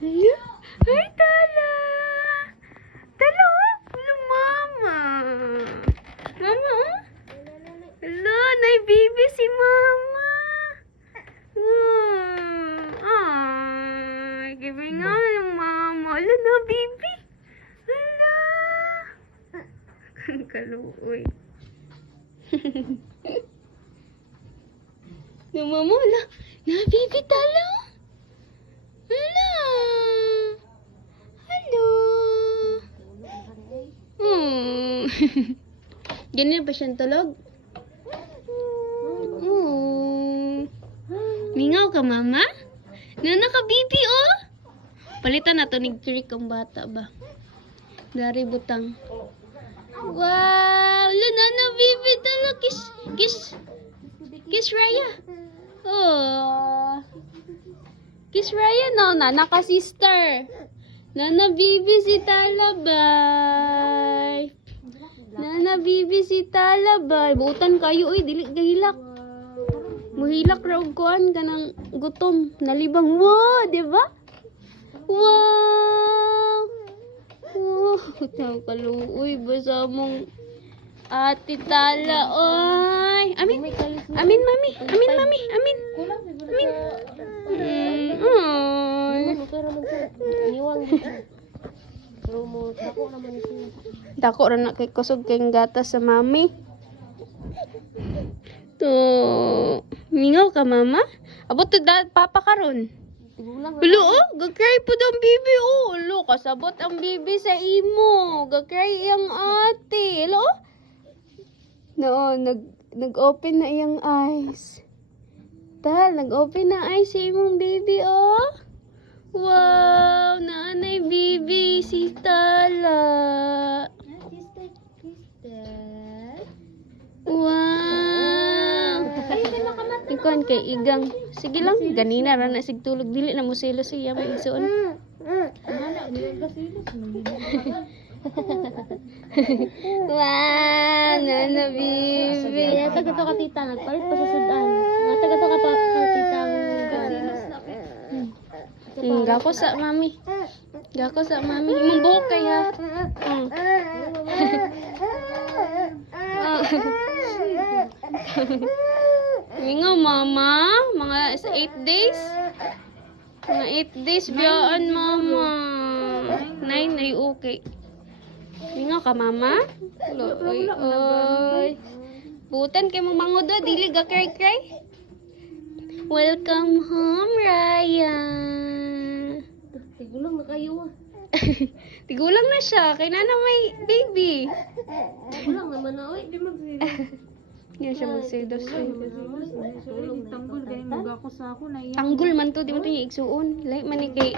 Hello? Hi, Tala! Tala, oh! Hello, Mama! Mama, oh! Hello, baby si Mama! Ay, giving out ng Mama. Hello na, baby! Hello! Ang kaluoy. No, Mama, wala. Na, baby, Tala! Hello! Hello! Ganyan ba siyang tulog? Mingaw ka, Mama? Nana ka, baby, oh! Palitan na to ni Trick ang bata ba? Dari butang. Wow! Nana, baby, talo. Kiss Raya. Oh. Kiss Raya, no? Nana ka, sister. Nana, baby, si Tala, bye. Nana, baby, si Tala, bye. Buutan kayo, oy. Dili gahilak. Muhilak raw kuan ka ng gutom. Nalibang. Wow, diba? Wow! Wow! Tawag kaluoy. Basa mong ate Tala, oy. Amin. Amin, mami. Amin, mami. Amin. Amin. Dako ra na kay kusog kay gatas sa mami. To, mingaw ka, Mama? Abot to papa karon. Hello, oh, gagcry po daw ang bibi, oh. Hello, kasabot ang bibi sa imo. Gagcry iyang ate. Hello? No, nag-open na iyang eyes. Tal, nag-open na eyes sa imong baby, oh. Wow, naanay baby si Tala. Wow. Ikaw kay igang. Sige lang, ganina ra na sigtulog dili na mo silo siya may igsuon. Wow, nana baby. Taga to ka tita, nagpalit pa sa sudan. Taga to ka pa tita. Gako sa mami. Gako sa mami. Imong buhok kay ha. Mingaw, Mama. Mga 8 days. Mga 8 days biyaan, Mama. 9 ay okay. Mingaw ka, Mama. Oy, oy. Butan kay mo mangudo. Dili ga cry-cry. Welcome home, Raya. Tigulang na kayo. Tigulang na siya. Kay nana may baby. Tigulang naman na, oy. Di magsilo. Yan siya magsilos. Tanggol kayo mga ako sa ako na iyan. Tanggol man to. Di mo to yung igsuon. Like man ni kay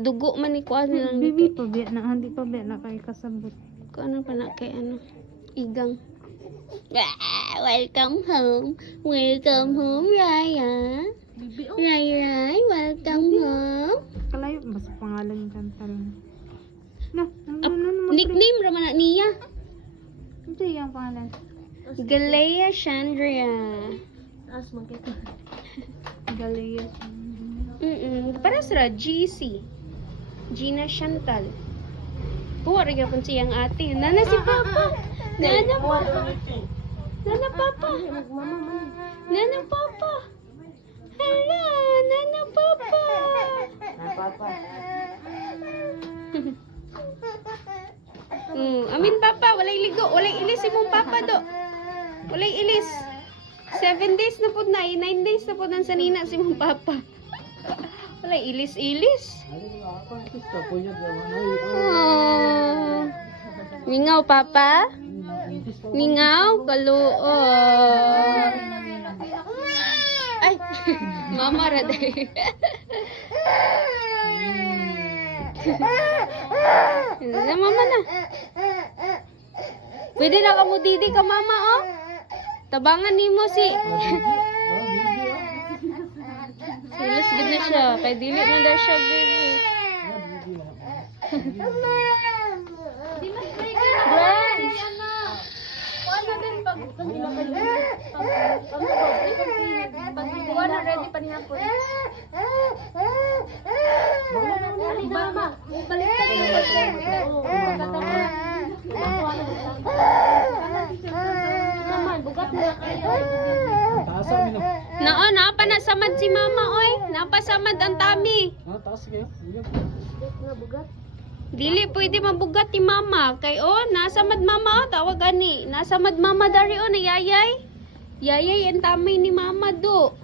dugo man ni kuan lang. Bibi pa biya na, hindi pa biya na kayo kasabot. Ano pa na kay ano? Igang. Welcome home. Welcome home, Raya. Bibi, oh. Raya, welcome home. Kalayo, basta pangalan yung kanta lang. No, Nickname raman na niya. ito yung pangalan. Galea Chandria. As magkita. Galea. Para sa GC. Gina Chantal. Kuha rin yapon siyang ate. Nana si Papa. Nana Papa. Nana Papa. Nana Papa. Hello, Nana Papa. Nana Papa. Amin Papa, walay ligo, walay ilis imong Papa do. Walay ilis. 7 days na po na, 9 days na po nang sanina si mong Papa. Walay ilis-ilis. Oh. Ningaw Papa? Ningaw, kaluo. Ay, Mama raday. Na Mama na. Pwede na ka mo didi ka Mama, oh. Tabangan nimo si. Silas gid na siya, kay dili na daw siya baby. Di mas break Brunch. Ano din pag pag ready pa niya po. Oo, naman, bugat na kayo. Taas ang minum. Nao, napa na samad si mama, oy. Napasamad ang tummy. Taas kayo. Na bugat. Dili pwede mabugat ni mama. Kay nasamad mama, tawag ani. Nasamad mama dari nayayay. Yayay ang tummy ni mama do.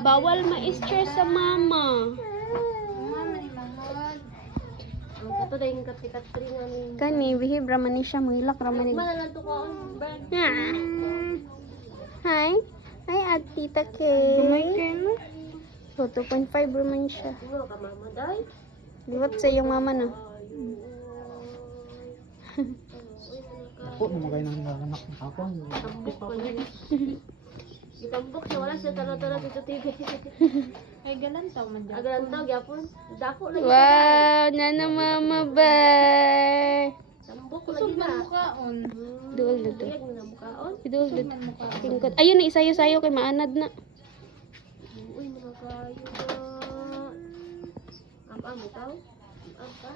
Bawal ma-stress sa mama. Ang kato dahil yung kapikat-tri namin. Kani, behave raman ni siya. Mangilak raman ni. Malalan to ko on, Brad. Hi. Hi, at Tita Kay. So, 2.5 raman siya. Ano ka, mama, day? Liwat sa iyong mama na. Ako, namagay ng anak ng kapon. Tambok ko niya. Itambok siya, wala siya tara-tara dito TV. Ay, galantaw man dyan. Agalantaw, gyapon. Dako lagi. Wow, nana mama bye. Tambok Kusog lagi man na. mukhaon. Dul dul. Iyag mo na mukhaon. Dul dul. Man mukhaon. Tingkod. Ayun na isayo-sayo kay maanad na. Uy, mga kayo na. Am-am, ikaw? Am-am ka?